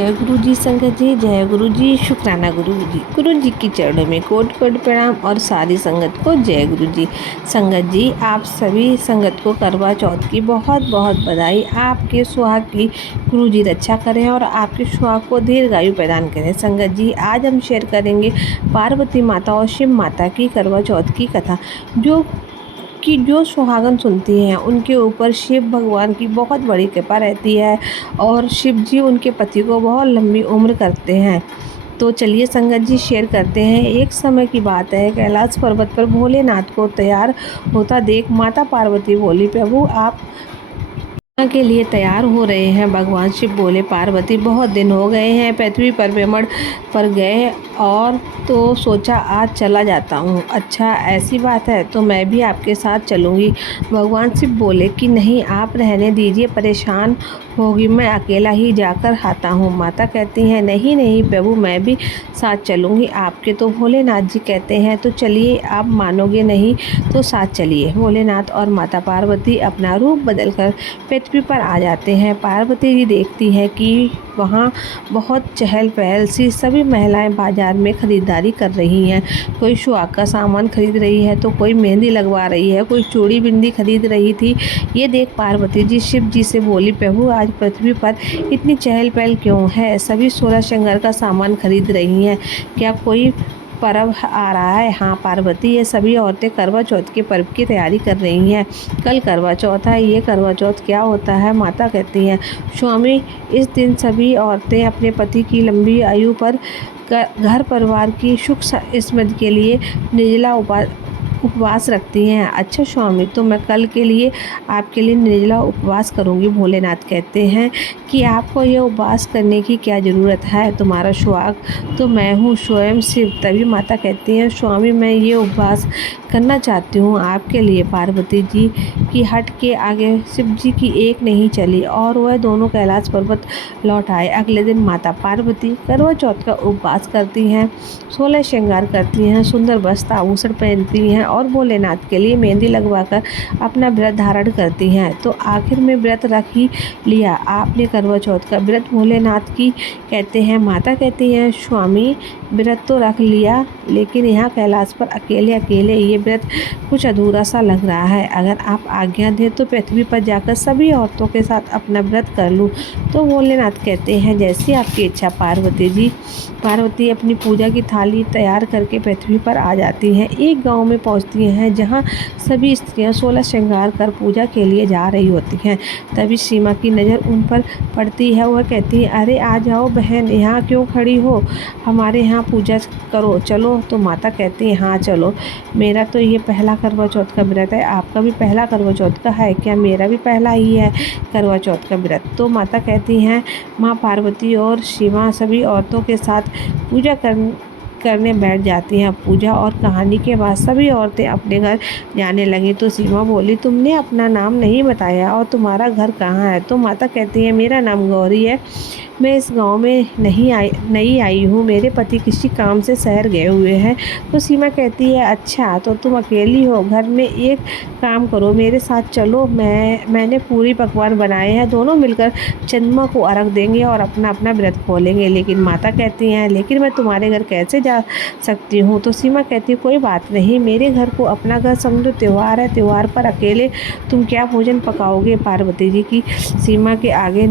जय गुरु जी संगत जी, जय गुरु जी। शुक्राना गुरु जी की चरणों में कोटि कोटि प्रणाम और सारी संगत को जय गुरु जी। संगत जी, आप सभी संगत को करवा चौथ की बहुत बहुत बधाई। आपके सुहाग की गुरु जी रक्षा करें और आपके सुहाग को दीर्घायु प्रदान करें। संगत जी, आज हम शेयर करेंगे पार्वती माता और शिव माता की करवा चौथ की कथा। जो सुहागन सुनती हैं उनके ऊपर शिव भगवान की बहुत बड़ी कृपा रहती है और शिव जी उनके पति को बहुत लंबी उम्र करते हैं। तो चलिए संगत जी शेयर करते हैं। एक समय की बात है, कैलाश पर्वत पर भोलेनाथ को तैयार होता देख माता पार्वती बोली, प्रभु आप के लिए तैयार हो रहे हैं। भगवान शिव बोले, पार्वती बहुत दिन हो गए हैं पृथ्वी पर भ्रमण पर गए और तो सोचा आज चला जाता हूँ। अच्छा ऐसी बात है तो मैं भी आपके साथ चलूँगी। भगवान शिव बोले कि नहीं, आप रहने दीजिए, परेशान होगी, मैं अकेला ही जाकर आता हूँ। माता कहती हैं, नहीं नहीं प्रभु, मैं भी साथ चलूँगी। आपके तो भोलेनाथ जी कहते हैं तो चलिए, आप मानोगे नहीं तो साथ चलिए। भोलेनाथ और माता पार्वती अपना रूप बदलकर पृथ्वी पर आ जाते हैं। पार्वती जी देखती है कि वहाँ बहुत चहल पहल सी, सभी महिलाएं बाजार में खरीदारी कर रही हैं। कोई सुहाग का सामान खरीद रही है तो कोई मेहंदी लगवा रही है, कोई चूड़ी बिंदी खरीद रही थी। ये देख पार्वती जी शिव जी से बोली, प्रभु आज पृथ्वी पर इतनी चहल पहल क्यों है? सभी 16 श्रृंगार का सामान खरीद रही हैं, क्या कोई पर्व आ रहा है? हाँ पार्वती, ये सभी औरतें करवा चौथ के पर्व की तैयारी कर रही हैं। कल करवा चौथ है। ये करवा चौथ क्या होता है? माता कहती हैं, स्वामी इस दिन सभी औरतें अपने पति की लंबी आयु पर घर परिवार की सुख समृद्धि के लिए निर्जला उपवास रखती हैं। अच्छा स्वामी, तो मैं कल के लिए आपके लिए निर्जला उपवास करूंगी। भोलेनाथ कहते हैं कि आपको ये उपवास करने की क्या ज़रूरत है? तुम्हारा सुहाग तो मैं हूँ, स्वयं शिव। तभी माता कहती हैं, स्वामी मैं ये उपवास करना चाहती हूँ आपके लिए। पार्वती जी की हट के आगे शिव जी की एक नहीं चली और वह दोनों कैलाश पर्वत लौट आए। अगले दिन माता पार्वती करवा चौथ का उपवास करती हैं, 16 श्रृंगार करती हैं, सुंदर वस्त्र आभूषण पहनती हैं और भोलेनाथ के लिए मेहंदी लगवाकर अपना व्रत धारण करती हैं। तो आखिर में व्रत रख ही लिया आपने करवा चौथ का व्रत? भोलेनाथ की कहते हैं। माता कहती हैं, स्वामी व्रत तो रख लिया, लेकिन यहाँ कैलाश पर अकेले अकेले ये व्रत कुछ अधूरा सा लग रहा है। अगर आप आज्ञा दें तो पृथ्वी पर जाकर सभी औरतों के साथ अपना व्रत कर लूँ। तो भोलेनाथ कहते हैं, जैसी आपकी इच्छा पार्वती जी। पार्वती अपनी पूजा की थाली तैयार करके पृथ्वी पर आ जाती हैं। एक गांव में पहुंचती हैं जहां सभी स्त्रियां 16 श्रृंगार कर पूजा के लिए जा रही होती हैं। तभी सीमा की नज़र उन पर पड़ती है। वह कहती है, अरे आ जाओ बहन, यहाँ क्यों खड़ी हो? हमारे यहाँ पूजा करो, चलो। तो माता कहती है, हाँ चलो। मेरा तो ये पहला करवा चौथ का व्रत है, आपका भी पहला करवा चौथ का है क्या? मेरा भी पहला ही है करवा चौथ का व्रत। तो माता कहती हैं, माँ पार्वती और शिवा सभी औरतों के साथ पूजा करने बैठ जाती हैं। पूजा और कहानी के बाद सभी औरतें अपने घर जाने लगीं। तो सीमा बोली, तुमने अपना नाम नहीं बताया और तुम्हारा घर कहाँ है? तो माता कहती है, मेरा नाम गौरी है, मैं इस गांव में नई आई हूँ, मेरे पति किसी काम से शहर गए हुए हैं। तो सीमा कहती है, अच्छा तो तुम अकेली हो घर में? एक काम करो, मेरे साथ चलो, मैंने पूरी पकवान बनाए हैं, दोनों मिलकर चंद्रमा को अर्घ देंगे और अपना अपना व्रत खोलेंगे। लेकिन माता कहती हैं, लेकिन मैं तुम्हारे घर कैसे जा सकती हूँ? तो सीमा कहती है, कोई बात नहीं, मेरे घर को अपना घर समझो, त्यौहार है, त्यौहार पर अकेले तुम क्या भोजन पकाओगे? पार्वती जी की सीमा के आगे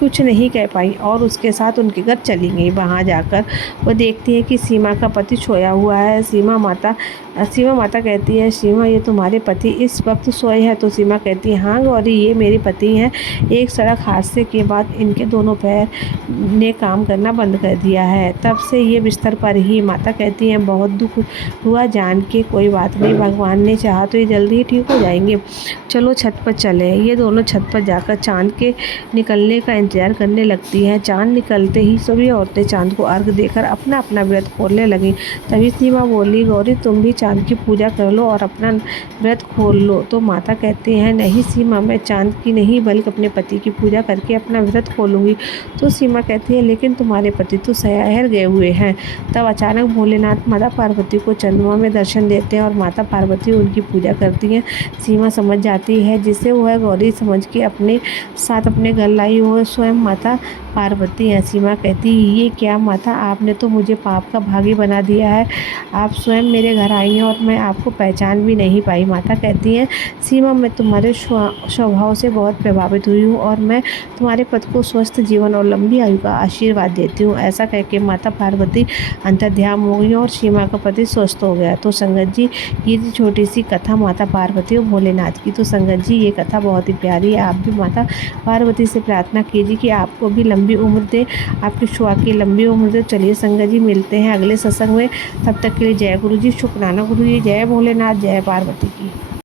कुछ नहीं कह पाई और उसके साथ उनके घर चली गई। वहाँ जाकर वो देखती है कि सीमा का पति सोया हुआ है। सीमा माता कहती है, सीमा ये तुम्हारे पति इस वक्त सोए हैं? तो सीमा कहती है, हाँ गौरी, ये मेरे पति हैं। एक सड़क हादसे के बाद इनके दोनों पैर ने काम करना बंद कर दिया है, तब से ये बिस्तर पर ही। माता कहती हैं, बहुत दुख हुआ जान के। कोई बात नहीं, भगवान ने चाहा तो ये जल्दी ही ठीक हो जाएंगे, चलो छत पर चले। ये दोनों छत पर जाकर चांद के निकलने का इंतजार करने लगती हैं। चांद निकलते ही सभी औरतें चांद को अर्घ देकर अपना अपना व्रत खोलने लगीं। तभी सीमा बोली, गौरी तुम भी चांद की पूजा कर लो और अपना व्रत खोल लो। तो माता कहती हैं, नहीं सीमा, मैं चांद की नहीं बल्कि अपने पति की पूजा करके अपना व्रत खोलूँगी। तो सीमा कहती है, लेकिन तुम्हारे पति तो शहर गए हुए हैं। तब अचानक भोलेनाथ माता पार्वती को चंद्रमा में दर्शन देते हैं और माता पार्वती उनकी पूजा करती हैं। सीमा समझ जाती है, जिसे वह गौरी समझ के अपने साथ अपने घर लाई। वह स्वयं माता पार्वती हैं। सीमा कहती, ये क्या माता, आपने तो मुझे पाप का भागी बना दिया है। आप स्वयं मेरे घर आई हैं और मैं आपको पहचान भी नहीं पाई। माता कहती हैं, सीमा मैं तुम्हारे स्वभाव से बहुत प्रभावित हुई हूँ और मैं तुम्हारे पति को स्वस्थ जीवन और लंबी आयु का आशीर्वाद देती हूँ। ऐसा कह के माता पार्वती अंतर्ध्यान हो गई और सीमा का पति स्वस्थ हो गया। तो संगत जी, ये थी छोटी सी कथा माता पार्वती और भोलेनाथ की। तो संगत जी, ये कथा बहुत ही प्यारी है। आप भी माता पार्वती से प्रार्थना कीजिए कि आपको भी लंबी उम्र दे, आपकी शुआ की लंबी उम्र दे। चलिए संगत जी, मिलते हैं अगले सत्संग में। तब तक के लिए जय गुरु जी, शुक्राना गुरु जी, जय भोलेनाथ, जय पार्वती की।